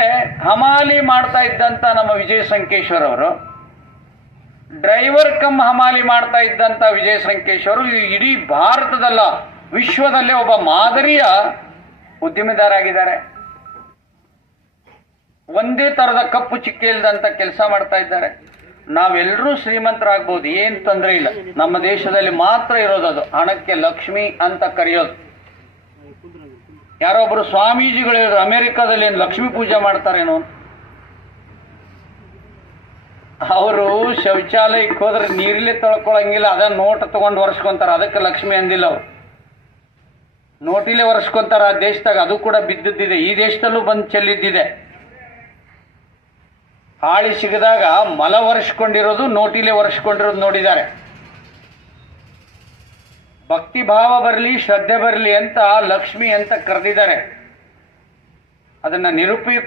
ಹಿಂದೆ ಹಮಾಲಿ ಮಾಡ್ತಾ ಇದ್ದಂಥ ನಮ್ಮ ವಿಜಯ ಸಂಕೇಶ್ವರ್ ಅವರು, ಡ್ರೈವರ್ ಕಮ್ ಹಮಾಲಿ ಮಾಡ್ತಾ ಇದ್ದಂಥ ವಿಜಯ ಸಂಕೇಶ್ವರ್ ಅವರು ಇಡೀ ಭಾರತದಲ್ಲ ವಿಶ್ವದಲ್ಲೇ ಒಬ್ಬ ಮಾದರಿಯ ಉದ್ಯಮಿದಾರ ಆಗಿದ್ದಾರೆ. ಒಂದೇ ಥರದ ಕಪ್ಪು ಚಿಕ್ಕೆ ಇಲ್ದಂಥ ಕೆಲಸ ಮಾಡ್ತಾ ಇದ್ದಾರೆ. ನಾವೆಲ್ಲರೂ ಶ್ರೀಮಂತರಾಗ್ಬೋದು, ಏನು ತೊಂದರೆ ಇಲ್ಲ. ನಮ್ಮ ದೇಶದಲ್ಲಿ ಮಾತ್ರ ಇರೋದದು ಹಣಕ್ಕೆ ಲಕ್ಷ್ಮಿ ಅಂತ ಕರೆಯೋದು. ಯಾರೊಬ್ಬರು ಸ್ವಾಮೀಜಿಗಳು ಹೇಳಿದ್ರು, ಅಮೆರಿಕಾದಲ್ಲಿ ಏನು ಲಕ್ಷ್ಮೀ ಪೂಜೆ ಮಾಡ್ತಾರೇನೋ. ಅವರು ಶೌಚಾಲಯಕ್ಕೆ ಹೋದ್ರೆ ನೀರಲ್ಲೇ ತೊಳ್ಕೊಳಂಗಿಲ್ಲ, ಅದನ್ನ ನೋಟ್ ತಗೊಂಡು ಒರೆಸ್ಕೊಂತಾರೆ, ಅದಕ್ಕೆ ಲಕ್ಷ್ಮಿ ಅಂದಿಲ್ಲ. ಅವರು ನೋಟಿಲೇ ಒರೆಸ್ಕೊಂತಾರ. ಆ ದೇಶದಾಗ ಅದು ಕೂಡ ಬಿದ್ದದ್ದಿದೆ, ಈ ದೇಶದಲ್ಲೂ ಬಂದು ಚೆಲ್ಲಿದ್ದಿದೆ. ಹಾಳಿ ಸಿಗದಾಗ ಮಲ ಒರೆಸ್ಕೊಂಡಿರೋದು, ನೋಟಿಲೇ ಒರೆಸ್ಕೊಂಡಿರೋದು ನೋಡಿದ್ದಾರೆ. ಭಕ್ತಿ ಭಾವ ಬರಲಿ, ಶ್ರದ್ಧೆ ಬರಲಿ ಅಂತ ಲಕ್ಷ್ಮಿ ಅಂತ ಕರೆದಿದ್ದಾರೆ. ಅದನ್ನ ನಿರುಪಯುಕ್ತ